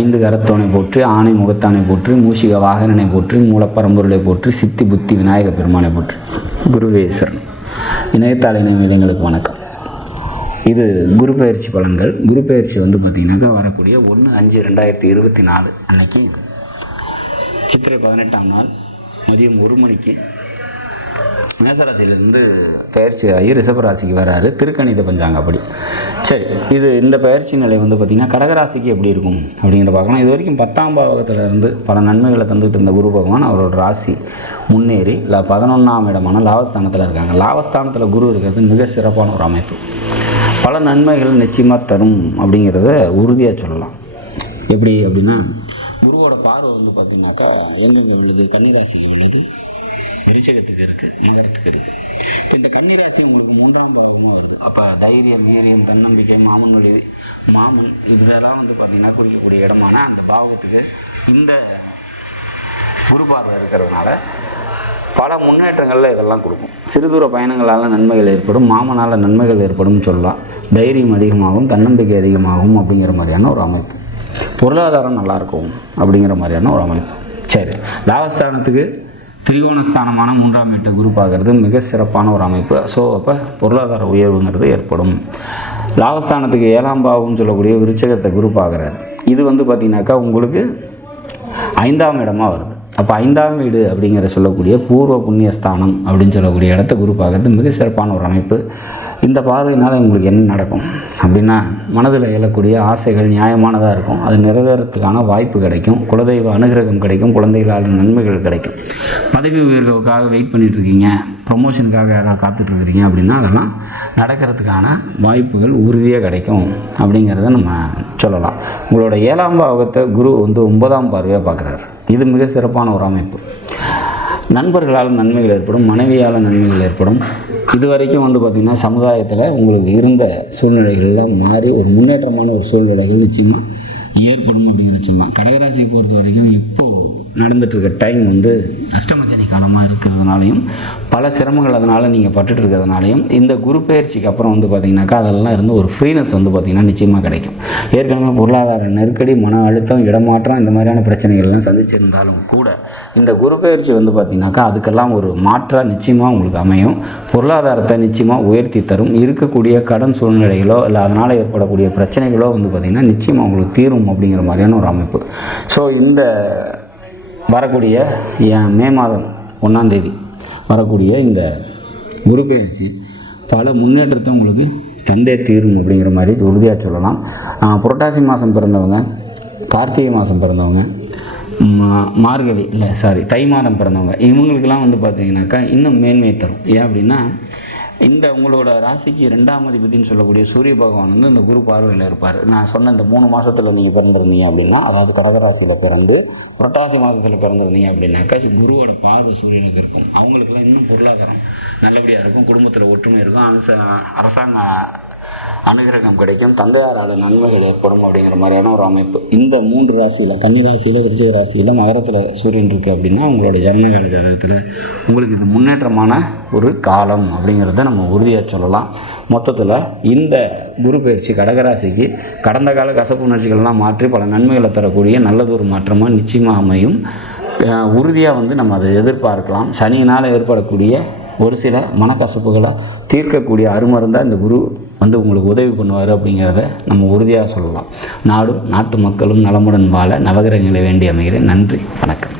ஐந்து கரத்தோனை போற்றி, ஆணை முகத்தானை போற்றி, மூஷிக வாகனனை போற்றி, மூலப்பரம்பொருளை போற்றி, சித்தி புத்தி விநாயக பெருமானை போற்றி. குருவேஸ்வரன் இணையத்தாள் இணையங்களுக்கு வணக்கம். இது குரு பயிற்சி பலன்கள். குரு பயிற்சி பார்த்திங்கனாக்கா வரக்கூடிய 1/5/2024 அன்னைக்கு சித்திரை 18ஆம் நாள் மதியம் 1 மணிக்கு மேசராசியிலிருந்து பயிற்சி ஆகி ரிஷபராசிக்கு வராரு. திருக்கணித பஞ்சாங்கப்படி. சரி, இந்த பயிற்சி நிலை பார்த்திங்கன்னா கடகராசிக்கு எப்படி இருக்கும் அப்படிங்கிற பார்க்கலாம். இது வரைக்கும் 10ஆம் பாவகத்திலிருந்து பல நன்மைகளை தந்துகிட்டு இருந்த குரு பகவான் அவரோட ராசி முன்னேறி 11ஆம் இடமான லாபஸ்தானத்தில் இருக்காங்க. லாபஸ்தானத்தில் குரு இருக்கிறது மிக சிறப்பான ஒரு அமைப்பு. பல நன்மைகள் நிச்சயமாக தரும் அப்படிங்கிறத உறுதியாக சொல்லலாம். எப்படி அப்படின்னா, குருவோட பார்வை பார்த்திங்கனாக்கா எங்கெங்கே விழுது? கன்னிராசிக்கு விழுது, விருச்சிகத்துக்கு இருக்குது, மகரத்துக்கு இருக்குது. இந்த கன்னிராசி உங்களுக்கு 3ஆம் பாகமும் வருது. அப்போ தைரியம், வீரியம், தன்னம்பிக்கை, மாமன் இதெல்லாம் பார்த்திங்கன்னா குறிக்கக்கூடிய இடமான அந்த பாவத்துக்கு இந்த குரு பார்வை இருக்கிறதுனால பல முன்னேற்றங்களில் இதெல்லாம் கொடுக்கும். சிறுதூர பயணங்களால் நன்மைகள் ஏற்படும், மாமனால் நன்மைகள் ஏற்படும் சொல்லலாம். தைரியம் அதிகமாகும், தன்னம்பிக்கை அதிகமாகும் அப்படிங்கிற மாதிரியான ஒரு அமைப்பு. பொருளாதாரம் நல்லாயிருக்கும் அப்படிங்கிற மாதிரியான ஒரு அமைப்பு. சரி, லாபஸ்தானத்துக்கு திரிகோணஸ்தானமான 3ஆம் வீட்டை குரு பார்க்கறது மிக சிறப்பான ஒரு அமைப்பு. ஸோ அப்போ பொருளாதார உயர்வுங்கிறது ஏற்படும். லாபஸ்தானத்துக்கு 7ஆம் பாவம்னு சொல்லக்கூடிய விருச்சிகத்தை குரு பார்க்குறாரு. இது பார்த்திங்கனாக்கா உங்களுக்கு 5ஆம் இடமாக வருது. அப்போ 5ஆம் வீடு அப்படிங்கிற சொல்லக்கூடிய பூர்வ புண்ணியஸ்தானம் அப்படின்னு சொல்லக்கூடிய இடத்த குரு பார்க்கறது மிக சிறப்பான ஒரு அமைப்பு. இந்த பார்வையினால் உங்களுக்கு என்ன நடக்கும் அப்படின்னா, மனதில் எழக்கூடிய ஆசைகள் நியாயமானதாக இருக்கும். அது நிறைவேறத்துக்கான வாய்ப்பு கிடைக்கும். குலதெய்வ அனுகிரகம் கிடைக்கும். குழந்தைகளால் நன்மைகள் கிடைக்கும். பதவி உயர்வுக்காக வெயிட் பண்ணிகிட்ருக்கீங்க, ப்ரொமோஷனுக்காக யாராவது காத்துட்ருக்கிறீங்க அப்படின்னா அதெல்லாம் நடக்கிறதுக்கான வாய்ப்புகள் உறுதியாக கிடைக்கும் அப்படிங்கிறத நம்ம சொல்லலாம். உங்களோட 7ஆம் பாவகத்தை குரு 9ஆம் பார்வையாக பார்க்குறாரு. இது மிக சிறப்பான ஒரு அமைப்பு. நண்பர்களால் நன்மைகள் ஏற்படும், மனைவியால் நன்மைகள் ஏற்படும். இது வரைக்கும் பார்த்திங்கன்னா சமுதாயத்தில் உங்களுக்கு இருந்த சூழ்நிலைகள்லாம் மாறி ஒரு முன்னேற்றமான ஒரு சூழ்நிலைகள் நிச்சயமாக ஏற்படும் அப்படிங்கிற சொல்லலாம். கடகராசியை பொறுத்த வரைக்கும் இப்போது நடந்துகிட்ருக்க டைம் அஷ்டமச்சனி காலமாக இருக்கிறதுனாலையும் பல சிரமங்கள் அதனால் நீங்கள் பட்டுட்டு இருக்கிறதுனாலையும் இந்த குரு பயிற்சிக்கு அப்புறம் பார்த்திங்கனாக்கா அதெல்லாம் இருந்து ஒரு ஃப்ரீனஸ் பார்த்திங்கன்னா நிச்சயமாக கிடைக்கும். ஏற்கனவே பொருளாதார நெருக்கடி, மன அழுத்தம், இடமாற்றம் இந்த மாதிரியான பிரச்சனைகள்லாம் சந்திச்சிருந்தாலும் கூட இந்த குரு பயிற்சி பார்த்திங்கனாக்கா அதுக்கெல்லாம் ஒரு மாற்றாக நிச்சயமாக உங்களுக்கு அமையும். பொருளாதாரத்தை நிச்சயமாக உயர்த்தி தரும். இருக்கக்கூடிய கடன் சூழ்நிலைகளோ இல்லை அதனால் ஏற்படக்கூடிய பிரச்சனைகளோ பார்த்திங்கன்னா நிச்சயமாக உங்களுக்கு தீரும் அப்படிங்கிற மாதிரியான ஒரு அமைப்பு. ஸோ இந்த வரக்கூடிய மே மாதம் 1ஆம் தேதி வரக்கூடிய இந்த குரு பயிற்சி பல முன்னேற்றத்தை உங்களுக்கு தந்தே தீரும் அப்படிங்கிற மாதிரி உறுதியாக சொல்லலாம். புரட்டாசி மாதம் பிறந்தவங்க, கார்த்திகை மாதம் பிறந்தவங்க, தை மாதம் பிறந்தவங்க இவங்களுக்கெல்லாம் பார்த்திங்கனாக்கா இன்னும் மேன்மையை தரும். ஏன் அப்படின்னா, இந்த உங்களோட ராசிக்கு 2ஆம் அதிபதினு சொல்லக்கூடிய சூரிய பகவான் இந்த குரு பார்வையில் இருப்பார். நான் சொன்ன இந்த 3 மாதத்தில் நீங்கள் பிறந்திருந்தீங்க அப்படின்னா, அதாவது கடகராசியில் பிறந்து புரட்டாசி மாதத்தில் பிறந்திருந்தீங்க அப்படின்னாக்கா குருவோட பார்வை சூரியனுக்கு இருக்கும். அவங்களுக்கெல்லாம் இன்னும் பொருளாதாரம் நல்லபடியாக இருக்கும். குடும்பத்தில் ஒற்றுமை இருக்கும். அரசாங்க அனுகிரகம் கிடைக்கும். தந்தையாரால் நன்மைகள் ஏற்படும் அப்படிங்கிற மாதிரியான ஒரு அமைப்பு. இந்த 3 ராசியில், கன்னி ராசியில், விருச்சிக ராசியில், மகரத்தில் சூரியன் இருக்குது அப்படின்னா உங்களோட ஜனனகால ஜாதகத்தில் உங்களுக்கு இது முன்னேற்றமான ஒரு காலம் அப்படிங்கிறத நம்ம உறுதியாக சொல்லலாம். மொத்தத்தில் இந்த குரு பயிற்சி கடகராசிக்கு கடந்த கால கசப்பு உணர்ச்சிகள்லாம் மாற்றி பல நன்மைகளை தரக்கூடிய நல்லதொரு மாற்றமாக நிச்சயமாக அமையும். உறுதியாக நம்ம அதை எதிர்பார்க்கலாம். சனியினால் ஏற்படக்கூடிய ஒரு சில மனக்கசப்புகளை தீர்க்கக்கூடிய அருமருந்தாக இந்த குரு உங்களுக்கு உதவி பண்ணுவார் அப்படிங்கிறத நம்ம உறுதியாக சொல்லலாம். நாடும் நாட்டு மக்களும் நலமுடன் வாழ நவகிரகங்களை வேண்டி அமைகிறேன். நன்றி, வணக்கம்.